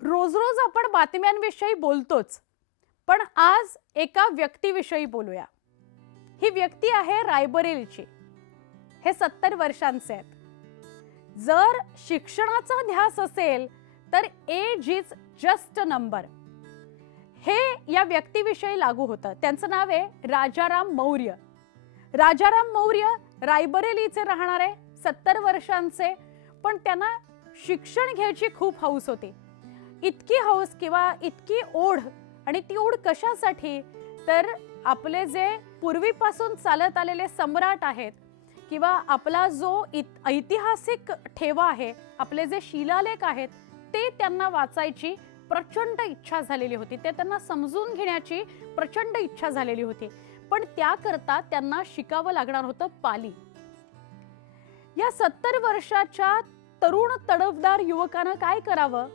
रोज रोज आपण बातम्यांविषयी बोलतोच, पण आज एका व्यक्तीविषयी बोलूया. ही व्यक्ती आहे रायबरेलीची. हे 70 वर्षांचे आहेत. जर शिक्षणाचा ध्यास असेल तर age is just a number. हे या व्यक्तीविषयी लागू होतं. त्यांचं नाव आहे राजाराम मौर्य. राजाराम मौर्य रायबरेलीचे राहणारे 70 वर्षांचे, पण त्यांना शिक्षण घ्यायची खूप हौस होती. इतकी हौस किंवा इतकी ओढ, आणि ती ओढ कशासाठी, तर आपले जे पूर्वीपासून चालत आलेले सम्राट आहेत किंवा आपला जो ऐतिहासिक ठेवा आहे, आपले जे शिलालेख आहेत, ते त्यांना वाचायची प्रचंड इच्छा झालेली होती. ते त्यांना समजून घेण्याची प्रचंड इच्छा झालेली होती. पण त्याकरता त्यांना शिकावं लागणार होतं पाली. या 70 वर्षाच्या तरुण तडफदार युवकानं काय करावं?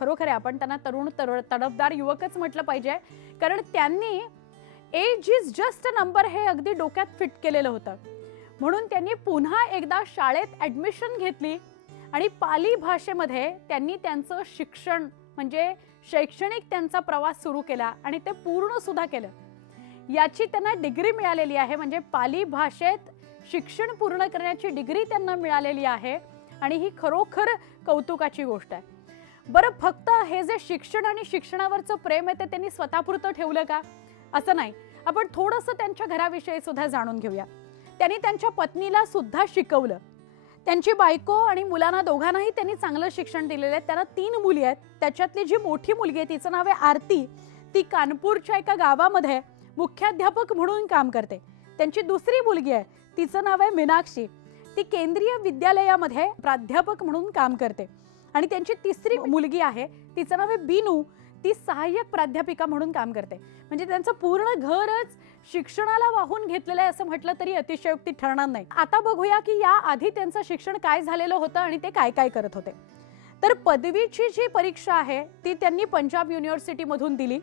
खरोखर आपण त्यांना तरुण तडफदार युवकच म्हटलं पाहिजे, कारण त्यांनी age is just a number हे अगदी डोक्यात फिट केलेलं होतं. म्हणून त्यांनी पुन्हा एकदा शाळेत ॲडमिशन घेतली आणि पाली भाषेमध्ये त्यांनी त्यांचं शिक्षण म्हणजे शैक्षणिक त्यांचा प्रवास सुरू केला आणि ते पूर्ण सुद्धा केलं. याची त्यांना डिग्री मिळालेली आहे. म्हणजे पाली भाषेत शिक्षण पूर्ण करण्याची डिग्री त्यांना मिळालेली आहे आणि ही खरोखर कौतुकाची गोष्ट आहे. बरं, फक्त हे जे शिक्षण आणि शिक्षणावरचं प्रेम आहे ते त्यांनी स्वतःपुरतं ठेवलं का? असं नाही. आपण थोडंसं त्यांच्या घराविषयी सुद्धा जाणून घेऊया. त्यांनी त्यांच्या पत्नीला सुद्धा शिकवलं. त्यांची बायको आणि मुलांना दोघांनाही त्यांनी चांगलं शिक्षण दिलेलं आहे. त्यांना 3 मुली आहेत. त्याच्यातली जी मोठी मुलगी आहे तिचं नाव आहे आरती. ती कानपूरच्या एका गावामध्ये मुख्याध्यापक म्हणून काम करते. त्यांची दुसरी मुलगी आहे, तिचं नाव आहे मीनाक्षी. ती केंद्रीय विद्यालयामध्ये प्राध्यापक म्हणून काम करते. आणि त्यांची तिसरी मुलगी आहे, तिचं नाव आहे बीनू. ती सहाय्यक प्राध्यापिका म्हणून काम करते. म्हणजे त्यांचं पूर्ण घरच शिक्षणाला वाहून घेतलेलं आहे असं म्हटलं तरी अतिशयोक्ती ठरणार नाही. आता बघूया की या आधी त्यांचं शिक्षण काय झालेलं होतं आणि ते काय काय करत होते. तर पदवीची जी परीक्षा आहे ती त्यांनी पंजाब युनिव्हर्सिटीमधून दिली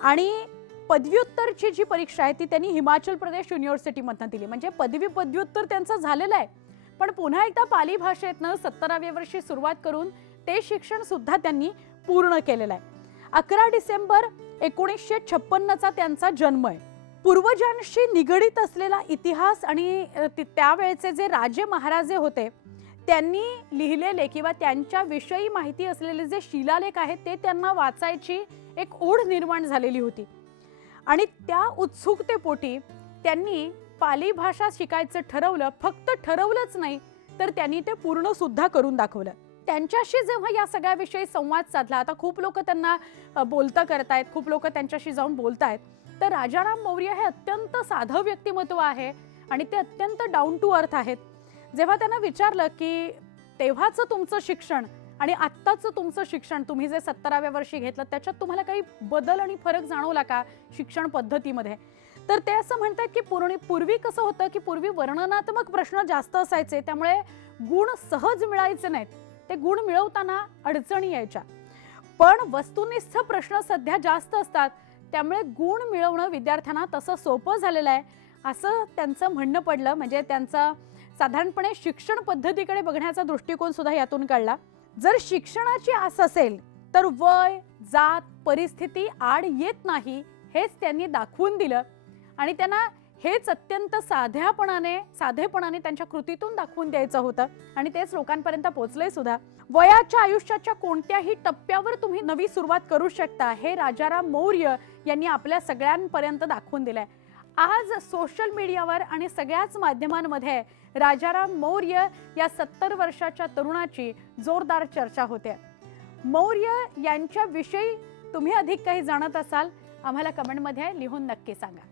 आणि पदव्युत्तरची जी परीक्षा आहे ती त्यांनी हिमाचल प्रदेश युनिव्हर्सिटीमधून दिली. म्हणजे पदव्युत्तर त्यांचं झालेलं आहे, पण पुन्हा एकदा पाली भाषेतनं 70व्या वर्षी सुरुवात करून ते शिक्षण सुद्धा त्यांनी पूर्ण केलेलं आहे. 11 डिसेंबर 1956चा त्यांचा जन्म आहे. पूर्वजांशी निगडीत असलेला इतिहास आणि त्यावेळेचे जे राजे महाराजे होते त्यांनी लिहिलेले किंवा त्यांच्या विषयी माहिती असलेले जे शिलालेख आहेत ते त्यांना वाचायची एक ओढ निर्माण झालेली होती. आणि त्या उत्सुकतेपोटी त्यांनी पाली भाषा शिकायचं ठरवलं. फक्त ठरवलंच नाही तर त्यांनी ते पूर्ण सुद्धा करून दाखवलं. त्यांच्याशी जेव्हा या सगळ्याविषयी संवाद साधला, आता खूप लोक त्यांना बोलतं करतायत, खूप लोक त्यांच्याशी जाऊन बोलतायत, तर राजाराम मौर्य हे अत्यंत साधं व्यक्तिमत्व आहे आणि ते अत्यंत डाऊन टू अर्थ आहेत. जेव्हा त्यांना विचारलं की तेव्हाचं तुमचं शिक्षण आणि आत्ताचं तुमचं शिक्षण तुम्ही जे 70व्या वर्षी घेतलं त्याच्यात तुम्हाला काही बदल आणि फरक जाणवला का शिक्षण पद्धतीमध्ये, तर ते असं म्हणतात की पूर्वी कसं होतं की पूर्वी वर्णनात्मक प्रश्न जास्त असायचे, त्यामुळे गुण सहज मिळायचे नाहीत. ते गुण मिळवताना अडचणी यायच्या. पण वस्तुनिष्ठ प्रश्न सध्या जास्त असतात, त्यामुळे गुण मिळवणं विद्यार्थ्यांना तसं सोपं झालेलं आहे असं त्यांचं म्हणणं पडलं. म्हणजे त्यांचा साधारणपणे शिक्षण पद्धतीकडे बघण्याचा दृष्टिकोन सुद्धा यातून कळला. जर शिक्षणाची आस असेल तर वय, जात, परिस्थिती आड येत नाही हेच त्यांनी दाखवून दिलं आणि त्यांना हेच अत्यंत साधेपणाने त्यांच्या कृतीतून दाखवून द्यायचं होतं आणि तेच लोकांपर्यंत पोहोचलंय सुद्धा. वयाच्या आयुष्याच्या कोणत्याही टप्प्यावर तुम्ही नवी सुरुवात करू शकता हे राजाराम मौर्य यांनी आपल्या सगळ्यांपर्यंत दाखवून दिलंय. आज सोशल मीडियावर आणि सगळ्याच माध्यमांमध्ये राजाराम मौर्य या 70 वर्षाच्या तरुणाची जोरदार चर्चा होते. मौर्य यांच्याविषयी तुम्ही अधिक काही जाणत असाल आम्हाला कमेंटमध्ये लिहून नक्की सांगा.